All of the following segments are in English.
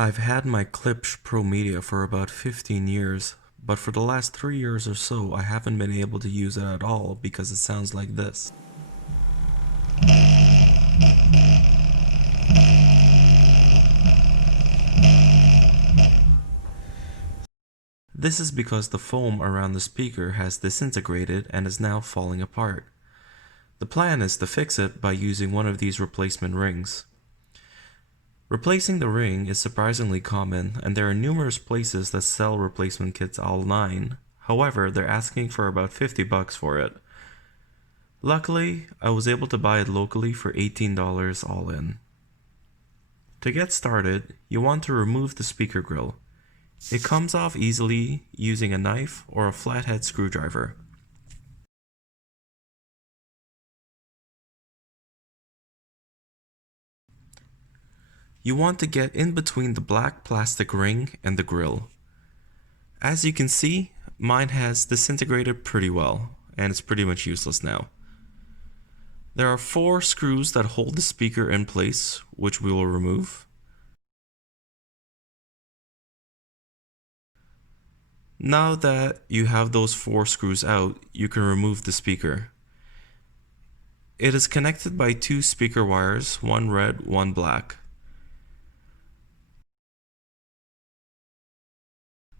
I've had my Klipsh ProMedia for about 15 years, but for the last 3 years or so I haven't been able to use it at all because it sounds like this. This is because the foam around the speaker has disintegrated and is now falling apart. The plan is to fix it by using one of these replacement rings. Replacing the ring is surprisingly common, and there are numerous places that sell replacement kits online. However, they're asking for about $50 for it. Luckily, I was able to buy it locally for $18 all in. To get started, you want to remove the speaker grill. It comes off easily using a knife or a flathead screwdriver. You want to get in between the black plastic ring and the grill. As you can see, mine has disintegrated pretty well, and it's pretty much useless now. There are 4 screws that hold the speaker in place, which we will remove. Now that you have those 4 screws out, you can remove the speaker. It is connected by 2 speaker wires, one red, one black.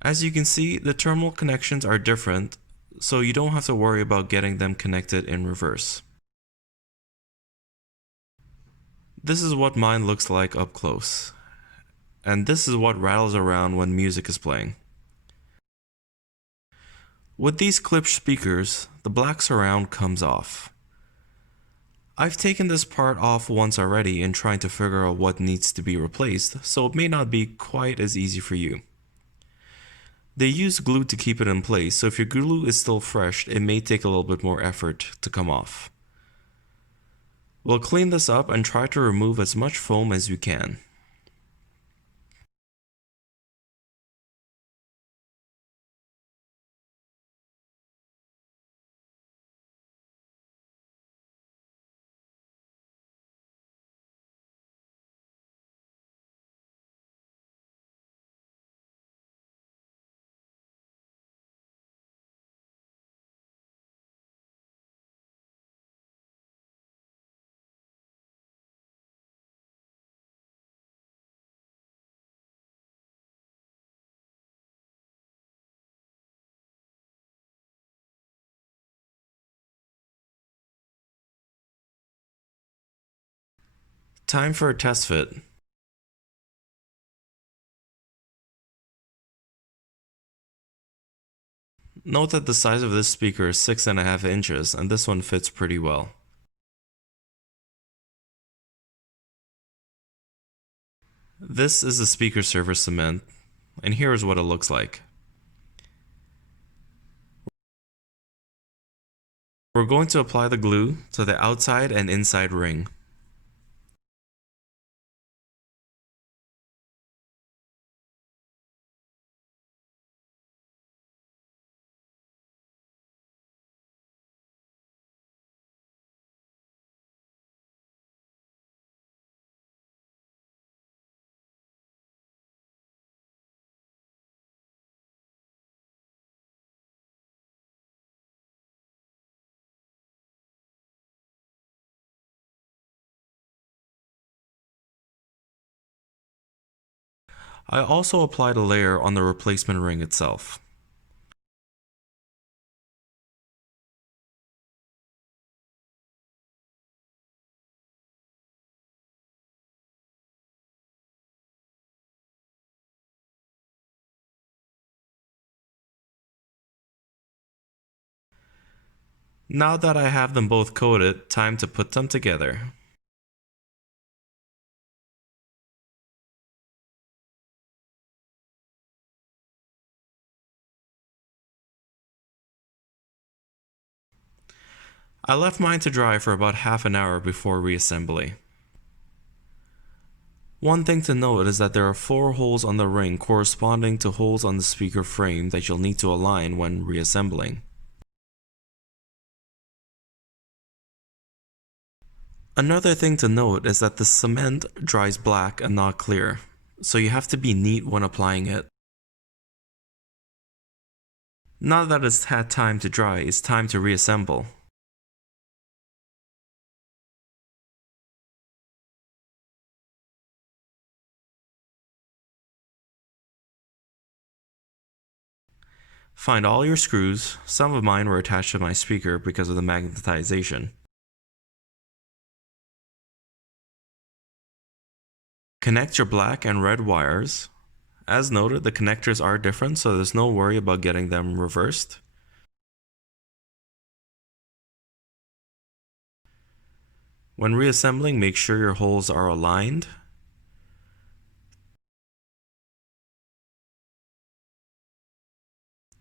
As you can see, the terminal connections are different, so you don't have to worry about getting them connected in reverse. This is what mine looks like up close, and this is what rattles around when music is playing. With these Klipsh speakers, the black surround comes off. I've taken this part off once already in trying to figure out what needs to be replaced, so it may not be quite as easy for you. They use glue to keep it in place, so if your glue is still fresh, it may take a little bit more effort to come off. We'll clean this up and try to remove as much foam as you can. Time for a test fit. Note that the size of this speaker is 6.5 inches, and this one fits pretty well. This is the speaker surface cement, and here is what it looks like. We're going to apply the glue to the outside and inside ring. I also applied a layer on the replacement ring itself. Now that I have them both coated, time to put them together. I left mine to dry for about half an hour before reassembly. One thing to note is that there are 4 holes on the ring corresponding to holes on the speaker frame that you'll need to align when reassembling. Another thing to note is that the cement dries black and not clear. so you have to be neat when applying it. Now that it's had time to dry, it's time to reassemble. Find all your screws. Some of mine were attached to my speaker because of the magnetization. Connect your black and red wires. As noted, the connectors are different, so there's no worry about getting them reversed. When reassembling, make sure your holes are aligned.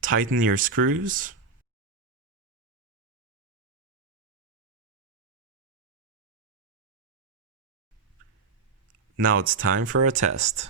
Tighten your screws. Now it's time for a test.